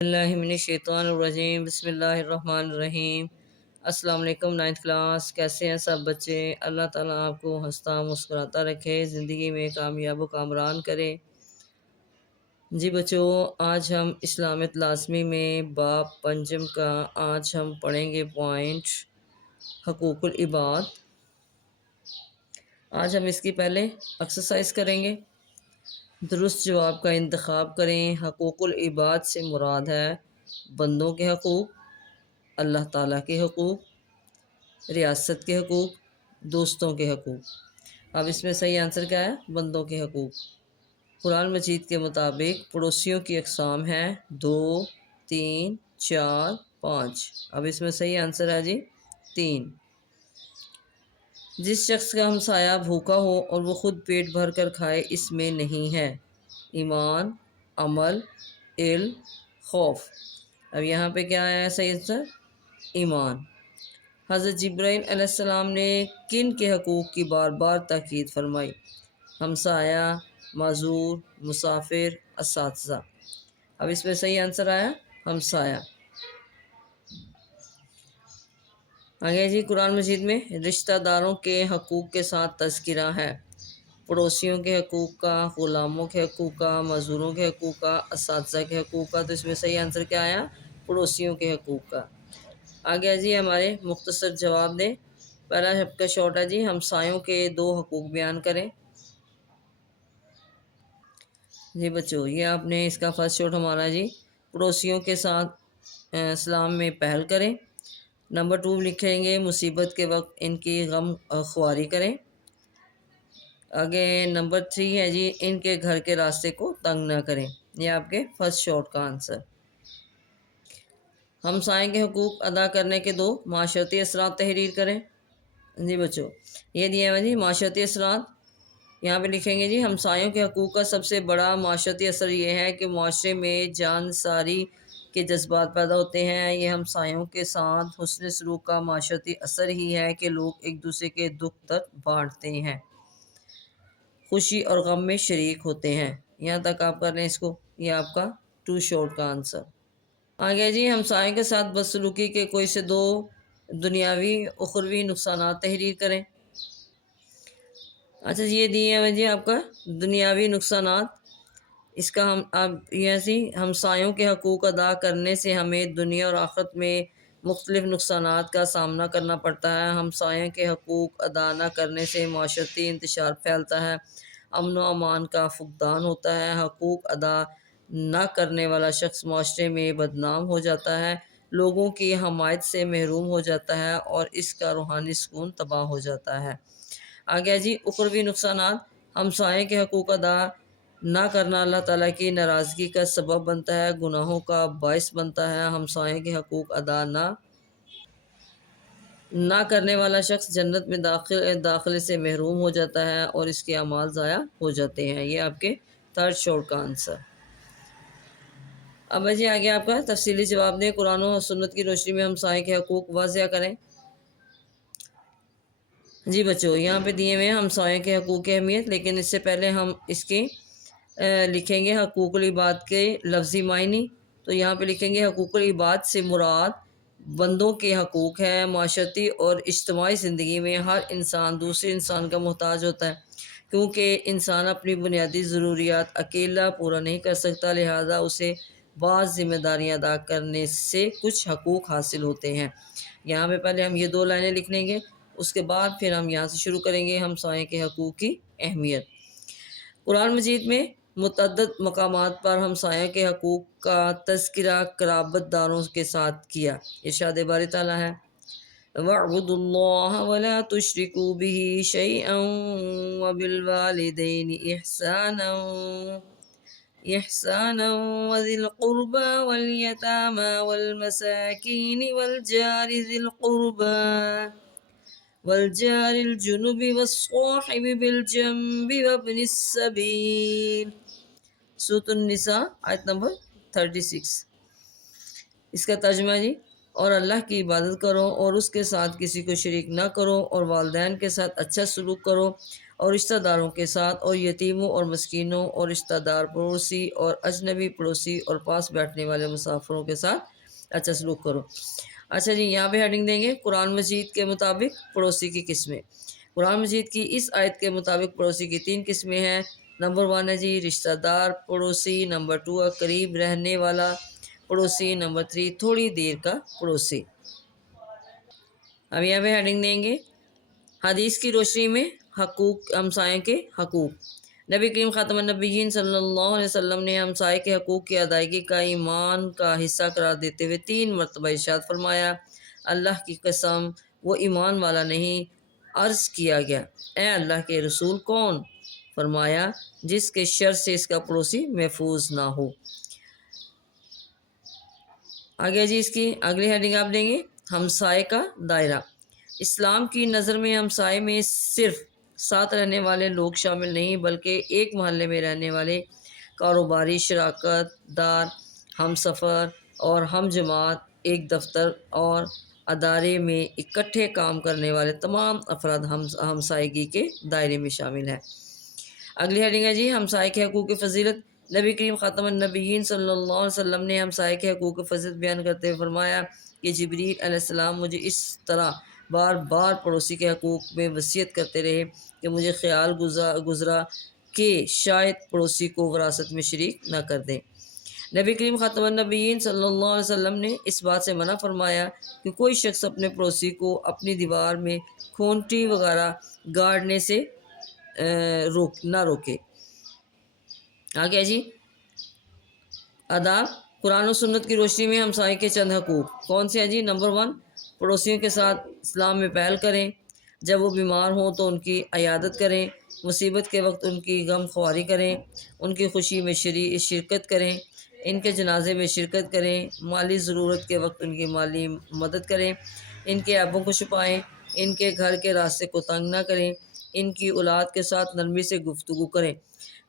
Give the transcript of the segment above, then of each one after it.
اللہ من الشیطان الرجیم بسم اللہ الرحمن الرحیم۔ السلام علیکم 9th کلاس، کیسے ہیں سب بچے؟ اللہ تعالیٰ آپ کو ہنستا مسکراتا رکھے، زندگی میں کامیاب و کامران کرے۔ جی بچوں، آج ہم اسلامت لازمی میں باب پنجم کا آج ہم پڑھیں گے پوائنٹ حقوق العباد۔ آج ہم اس کی پہلے ایکسرسائز کریں گے۔ درست جواب کا انتخاب کریں۔ حقوق العباد سے مراد ہے بندوں کے حقوق، اللہ تعالیٰ کے حقوق، ریاست کے حقوق، دوستوں کے حقوق۔ اب اس میں صحیح آنسر کیا ہے؟ بندوں کے حقوق۔ قرآن مجید کے مطابق پڑوسیوں کی اقسام ہیں 2، 3، 4، 5۔ اب اس میں صحیح آنسر ہے جی 3۔ جس شخص کا ہمسایہ بھوکا ہو اور وہ خود پیٹ بھر کر کھائے اس میں نہیں ہے ایمان، عمل، علم، خوف۔ اب یہاں پہ کیا آیا ہے صحیح آنسر؟ ایمان۔ حضرت جبرائیل علیہ السلام نے کن کے حقوق کی بار بار تاکید فرمائی؟ ہمسایہ، معذور، مسافر، اساتذہ۔ اب اس میں صحیح آنسر آیا ہمسایہ۔ آگے جی، قرآن مجید میں رشتہ داروں کے حقوق کے ساتھ تذکرہ ہے۔ پڑوسیوں کے حقوق کا، غلاموں کے حقوق کا، معذوروں کے حقوق کا، اساتذہ کے حقوق کا۔ تو اس میں صحیح آنسر کیا آیا؟ پڑوسیوں کے حقوق کا۔ آگے جی ہمارے مختصر جواب دیں۔ پہلا کا شارٹ ہے جی، ہمسایوں کے 2 حقوق بیان کریں۔ جی بچوں، یہ آپ نے اس کا فرسٹ شارٹ ہمارا جی، پڑوسیوں کے ساتھ اسلام میں پہل کریں۔ نمبر 2 لکھیں گے، مصیبت کے وقت ان کی غم خواری کریں۔ آگے نمبر 3 ہے جی، ان کے گھر کے راستے کو تنگ نہ کریں۔ یہ آپ کے فرسٹ شارٹ کا آنسر۔ ہمسائے کے حقوق ادا کرنے کے 2 معاشرتی اثرات تحریر کریں۔ جی بچوں، یہ دیا ہے جی معاشرتی اثرات۔ یہاں پہ لکھیں گے جی، ہمسایوں کے حقوق کا سب سے بڑا معاشرتی اثر یہ ہے کہ معاشرے میں جانساری کے جذبات پیدا ہوتے ہیں۔ یہ ہمسایوں کے ساتھ حسن سلوک کا معاشرتی اثر ہی ہے کہ لوگ ایک دوسرے کے دکھ درد بانٹتے ہیں، خوشی اور غم میں شریک ہوتے ہیں۔ یہاں تک آپ کر لیں اس کو، یہ آپ کا 2 شارٹ کا آنسر۔ آگے جی، ہمسایوں کے ساتھ بدسلوکی کے کوئی سے 2 دنیاوی اخروی نقصانات تحریر کریں۔ اچھا جی، یہ دیے ہیں جی آپ کا دنیاوی نقصانات۔ اس کا ہمسایوں کے حقوق ادا کرنے سے ہمیں دنیا اور آخرت میں مختلف نقصانات کا سامنا کرنا پڑتا ہے۔ ہمسایوں کے حقوق ادا نہ کرنے سے معاشرتی انتشار پھیلتا ہے، امن و امان کا فقدان ہوتا ہے۔ حقوق ادا نہ کرنے والا شخص معاشرے میں بدنام ہو جاتا ہے، لوگوں کی حمایت سے محروم ہو جاتا ہے اور اس کا روحانی سکون تباہ ہو جاتا ہے۔ آگیا جی، اخروی نقصانات۔ ہمسائے کے حقوق ادا نہ کرنا اللہ تعالیٰ کی ناراضگی کا سبب بنتا ہے، گناہوں کا باعث بنتا ہے۔ ہمسائے کے حقوق ادا نہ کرنے والا شخص جنت میں داخلے سے محروم ہو جاتا ہے اور اس کے اعمال ضائع ہو جاتے ہیں۔ یہ آپ کے 3rd شارٹ کا آنسر۔ اب جی آگے آپ کا تفصیلی جواب دیں۔ قرآن و سنت کی روشنی میں ہمسائے کے حقوق واضح کریں۔ جی بچوں، یہاں پہ دیے ہوئے ہیں ہمسایوں کے حقوق کی اہمیت، لیکن اس سے پہلے ہم اس کی لکھیں گے حقوق العباد کے لفظی معنی۔ تو یہاں پہ لکھیں گے حقوق العباد سے مراد بندوں کے حقوق ہے۔ معاشرتی اور اجتماعی زندگی میں ہر انسان دوسرے انسان کا محتاج ہوتا ہے، کیونکہ انسان اپنی بنیادی ضروریات اکیلا پورا نہیں کر سکتا، لہذا اسے بعض ذمہ داریاں ادا کرنے سے کچھ حقوق حاصل ہوتے ہیں۔ یہاں پہ پہلے ہم یہ 2 لائنیں لکھ لیں گے، اس کے بعد پھر ہم یہاں سے شروع کریں گے ہمسائے کے حقوق کی اہمیت۔ قرآن مجید میں متعدد مقامات پر ہمسایہ کے حقوق کا تذکرہ قرابت داروں کے ساتھ کیا۔ ارشاد باری تعالیٰ ہے، وَاعْبُدُوا اللَّهَ وَلَا تُشْرِكُوا بِهِ شَيْئًا وَبِالْوَالِدَيْنِ إِحْسَانًا وَذِي الْقُرْبَى وَالْيَتَامَى وَالْمَسَاكِينِ والجار الجنب والصاحب بالجنب وابن السبیل۔ سورۃ النساء آیت نمبر 36۔ اس کا ترجمہ جی، اور اللہ کی عبادت کرو اور اس کے ساتھ کسی کو شریک نہ کرو، اور والدین کے ساتھ اچھا سلوک کرو، اور رشتہ داروں کے ساتھ، اور یتیموں اور مسکینوں اور رشتہ دار پڑوسی اور اجنبی پڑوسی اور پاس بیٹھنے والے مسافروں کے ساتھ اچھا سلوک کرو۔ اچھا جی، یہاں پہ ہیڈنگ دیں گے قرآن مجید کے مطابق پڑوسی کی قسمیں۔ قرآن مجید کی اس آیت کے مطابق پڑوسی کی 3 قسمیں ہیں۔ نمبر 1 ہے جی رشتہ دار پڑوسی، نمبر 2 ہے قریب رہنے والا پڑوسی، نمبر 3 تھوڑی دیر کا پڑوسی۔ اب یہاں پہ ہیڈنگ دیں گے حدیث کی روشنی میں حقوق ہمسائے کے حقوق۔ نبی کریم خاتم النبیین صلی اللہ علیہ وسلم نے ہمسائے کے حقوق کی ادائیگی کا ایمان کا حصہ قرار دیتے ہوئے 3 مرتبہ ارشاد فرمایا، اللہ کی قسم وہ ایمان والا نہیں۔ عرض کیا گیا، اے اللہ کے رسول کون؟ فرمایا، جس کے شر سے اس کا پڑوسی محفوظ نہ ہو۔ آگے جی اس کی اگلی ہیڈنگ آپ دیں گے ہمسائے کا دائرہ۔ اسلام کی نظر میں ہمسائے میں صرف ساتھ رہنے والے لوگ شامل نہیں، بلکہ ایک محلے میں رہنے والے کاروباری شراکت دار، ہم سفر اور ہم جماعت، ایک دفتر اور ادارے میں اکٹھے کام کرنے والے تمام افراد ہمسائیگی کے دائرے میں شامل ہیں۔ اگلی ہیڈنگ ہے جی ہمسائے کے حقوق کی فضیلت۔ نبی کریم خاتم النبیین صلی اللہ علیہ وسلم نے ہمسائے کے حقوق کی فضیلت بیان کرتے ہوئے فرمایا کہ جبریل علیہ السلام مجھے اس طرح بار بار پڑوسی کے حقوق میں وصیت کرتے رہے کہ مجھے خیال گزرا کہ شاید پڑوسی کو وراثت میں شریک نہ کر دیں۔ نبی کریم خاتم النبیین صلی اللہ علیہ وسلم نے اس بات سے منع فرمایا کہ کوئی شخص اپنے پڑوسی کو اپنی دیوار میں کھونٹی وغیرہ گاڑنے سے نہ روکے۔ آگے جی آداب قرآن و سنت کی روشنی میں ہمسائے کے چند حقوق کون سے ہیں جی؟ نمبر 1 پڑوسیوں کے ساتھ اسلام میں پہل کریں، جب وہ بیمار ہوں تو ان کی عیادت کریں، مصیبت کے وقت ان کی غم خواری کریں، ان کی خوشی میں شرکت کریں، ان کے جنازے میں شرکت کریں، مالی ضرورت کے وقت ان کی مالی مدد کریں، ان کے عیبوں کو چھپائیں، ان کے گھر کے راستے کو تنگ نہ کریں، ان کی اولاد کے ساتھ نرمی سے گفتگو کریں،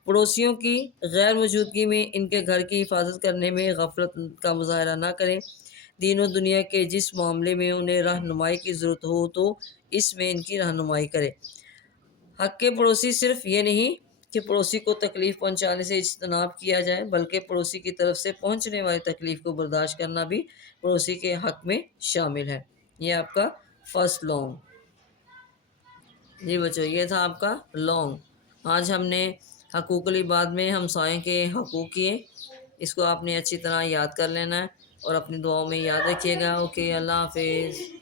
پڑوسیوں کی غیر موجودگی میں ان کے گھر کی حفاظت کرنے میں غفلت کا مظاہرہ نہ کریں، دین و دنیا کے جس معاملے میں انہیں رہنمائی کی ضرورت ہو تو اس میں ان کی رہنمائی کرے۔ حق کے پڑوسی صرف یہ نہیں کہ پڑوسی کو تکلیف پہنچانے سے اجتناب کیا جائے، بلکہ پڑوسی کی طرف سے پہنچنے والی تکلیف کو برداشت کرنا بھی پڑوسی کے حق میں شامل ہے۔ یہ آپ کا فرسٹ لانگ جی بچو، یہ تھا آپ کا لانگ۔ آج ہم نے حقوق العباد میں ہمسائے کے حقوق کیے، اس کو آپ نے اچھی طرح یاد کر لینا ہے اور اپنی دعاؤں میں یاد رکھیے گا۔ اوکے، اللہ حافظ۔